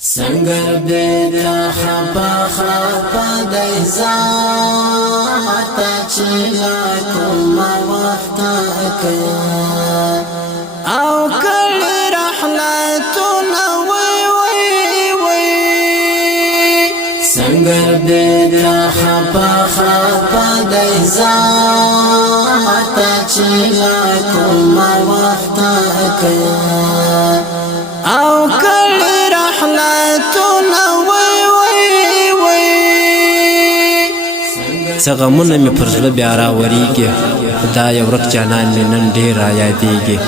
سنگر بیتا خپا خپا دیزاتا چلا کما وقتا کیا او کلی رحلتونا وی وی وی سنگر بیتا خپا خپا دیزاتا چلا کما وقتا کیا او کلی غمونه می پر زړه بیا راورېږي دا یو ورک جانان مې نن ډېر رایادېږي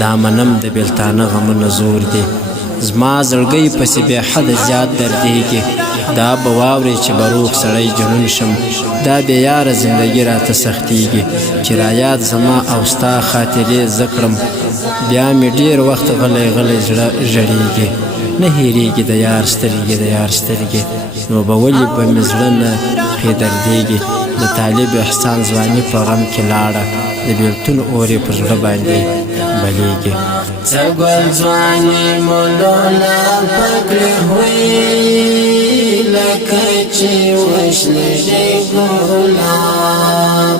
دا منم د بېلتانه غمونه زور دي زما زړګی پسې بې حده زیات دردېږي دا به واورې چې به روغ سړی جنون شم دا بې یاره زندګي راته سختېږي چې رایاد زما او ستا خاطرې زه کړم بیا مې ډېر وخت غلی غلی زړه ژړېږي نه هېرېږي د یار سترګې د یار سترګې نو به ولې به مې زړه نه پرې دردېږي د طالب احسان ځواني په غم کې لاړه د بېلتون اور یې پر زړه باندې بلېږي څه ګل ځواني مولوله پکړې هوی لکه چې وشلېږي ګلاب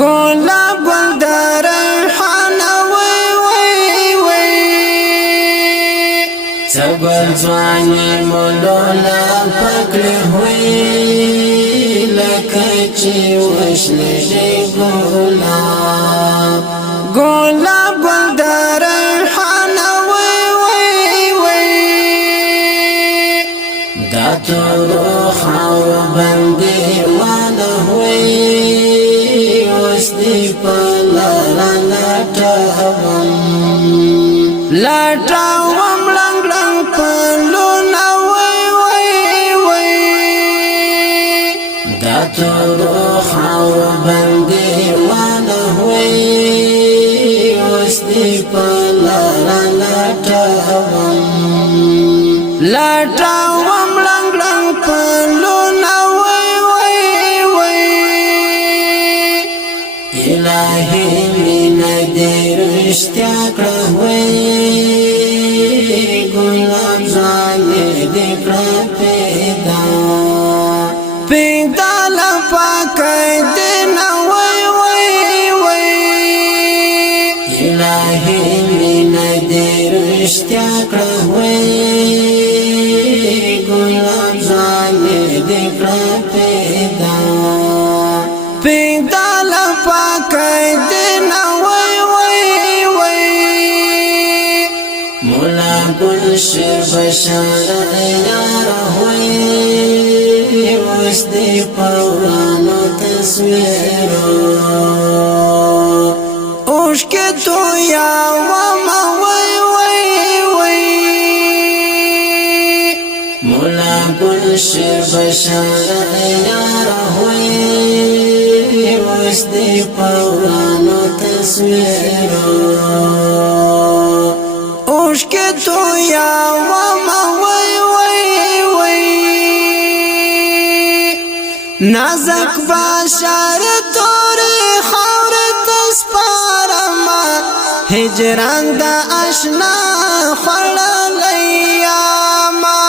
ګلاب ګل د ریحانه وی وی وی څه ګل ځواني مولوله پکړې هوی لکه چې وشلېږي ګلاب ګلاب ګل د ریحانه وی وی وی دا تورو خاورو باندې وانه وی اوس دې په لاره لټوم لنګ لنګ په لونه وی وی وی دا تورو خاورو باندې وانه وی اوس دې په لاره لټوم لنګ لنګ په لونه وی وی وی الهي مینه دې رښتیا کړه وی ګلاب ځانې دې کړه پیدا لپاکای دې نه وی وی وی الهي مینه دې رښتیا کړه وی ګلاب ځانې دې کړه پیدا لپاکای دې نه وی وی وی مولا ګل شیر بشار یار وی اوس دې په ورانو تصویرو اوښکې تویوم وی وی وی مولا ګل شیر بشار یار وی اوس دې په ورانو تصویرو اوښکې تویوم وی وی وی نازک باشار تورې خاورې ته سپارمه هجران د اشنا خوړلی یمه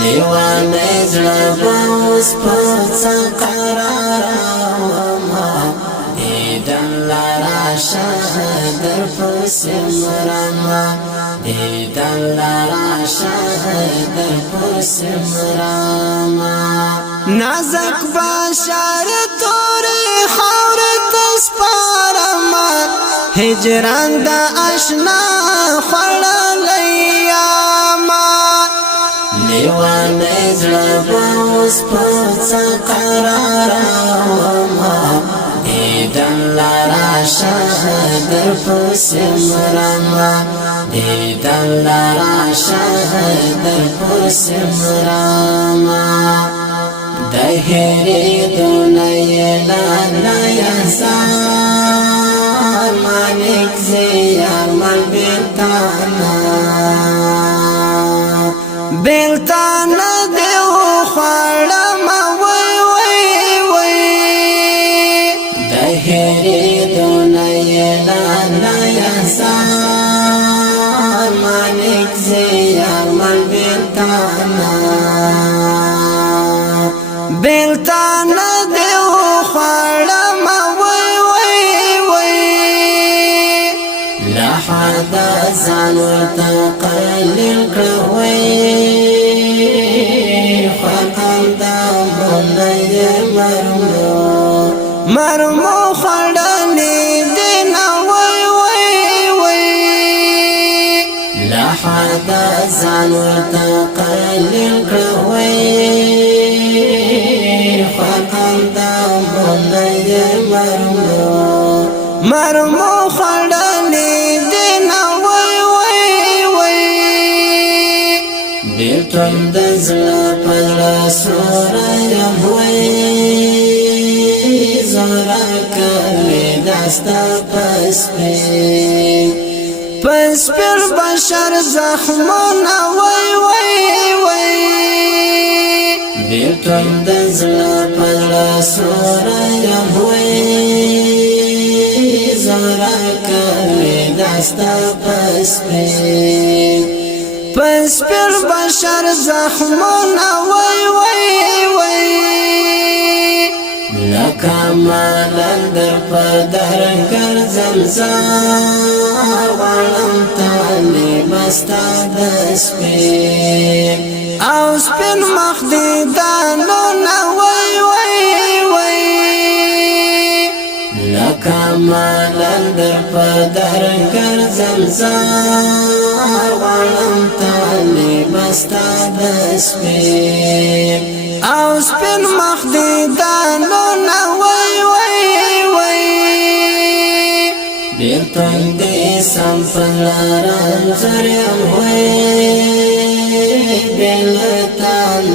لیونی زړه به اوس په څه قرارومه دیدن لاره شه درپسې مرمه دیدن لاره شه درپسې مرمه نازک باشار تورې خاورې ته سپارمه هجران د اشنا خوړلی یمه لیونی زړه به اوس په څه قرارومه دیدن لاره شه درپسې مرمه دیدن لاره شه درپسې مرمه د هېرېدو نه یې لالیه زار مالک زه یارمل بېلتانه دې وخوړمه وی وی وی د هېرېدو نه یې لالیه زار مالک زه یارمل بیلتانا دیو خوڑم وی وی وی لحدا زان ورطا قلیل کروی خوکم دا بنای مرمو خوڑنی دینا وی وی وی لحدا زان ورطا قلیل کروی مرمو خړلې دینا وای وای وای بیلتون د زړه پر سورم وای زورا کوي داستا پس پر بشر زخمونه وای وای وای بیلتون د زړه پر سورم وای زورا کوي داستا پس پر بشر زخمونه وای وای وای لکه مالن در پدر ګرځم غواړم تالی بستا د سپین او سپین مخ دې دانونه وای وای وای لکه مالن در پدر ګرځم غواړم تالی بستا د سپین او سپین مخ دې دانونه وای وای وای بیلتون دې سم پلارم زریم وای بیلتان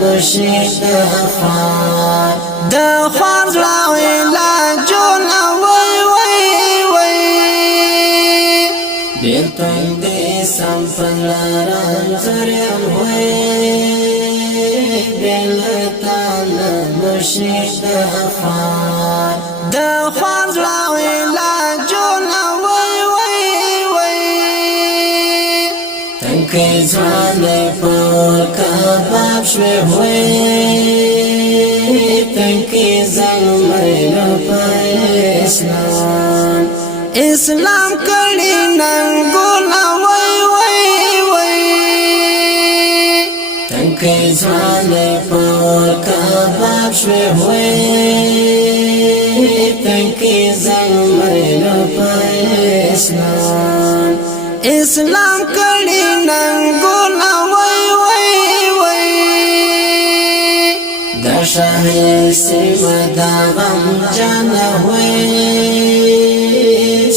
مشید خوار زلاوی لاجونا وای وای وای بیلتون دې سم پلارم زریم وای بیلتان مشید خوار زلاوی لاجونا وای وای وای تنکی زوانی پر کباب شوی ہوئی تنکی زلمین پر اسلام کڑی ننگونا وای وای وای تنکی زوانی پر کباب شوی ہوئی تنکی زلمین پر اسلام کڑی ننگونا وای وای وای دا شاہی سیمہ دا غم جانا ہوئی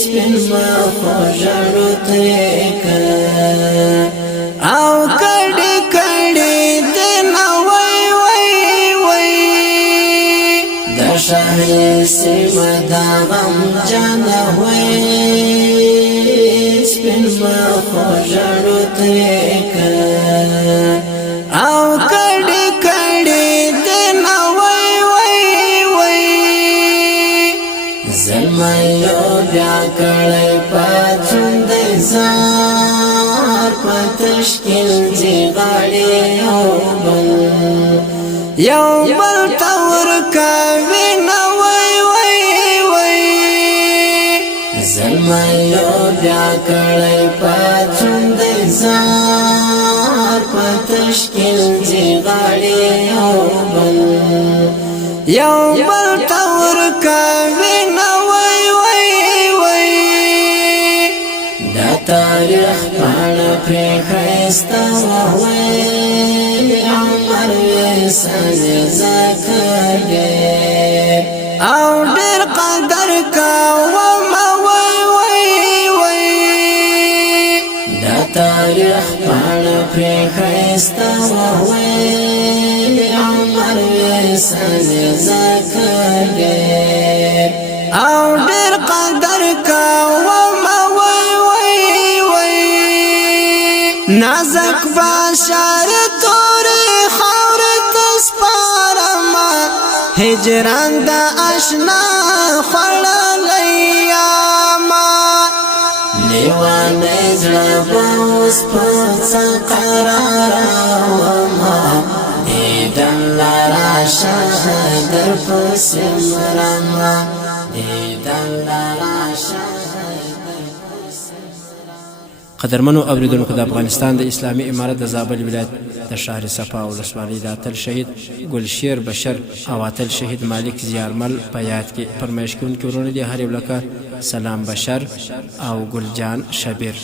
سپین مخو جڑو تریکا او کڑی کڑی دینا وای وای وای دا شاہی سیمہ دا غم جانا ہوئی سپین مخو جڑو تریکا او کڑی کڑی دینا وای وای وای زلمیو بیا کڑی پاتون دی زار پتشکل زی غاڑی یو بل تور کوي نا وای وای وای زلمیو بیا کړی پاتون دی زار پتشکل زی غاړي یو بل تور کوي نا وای وای وای دا تاریخ پاڼه پرې ښایسته وای عمر ویسن ذکر او ډېر قدر کوم وای وای وای دا تاریخ پاڼه پرې ښایسته وای عمر ویسن ذکر او ډېر قدر کوم وای وای وای نازک بشر هجران دا اشنا خړلیا ما لیوانی زړه به اوس په څه قرار وما دیدن لراشه در پسې مرمه دیدن لراشه. قدرمنو اوریدونکو د افغانستان د اسلامي امارت د زابل ولایت د شهر صفا ولسوالۍ د اتل شهید ګلشیر بشر او اتل شهید مالک زیارمل په یاد کې فرمایش کوونکي ورونه دي هر یو لکه سلام بشر او ګلجان شبیر.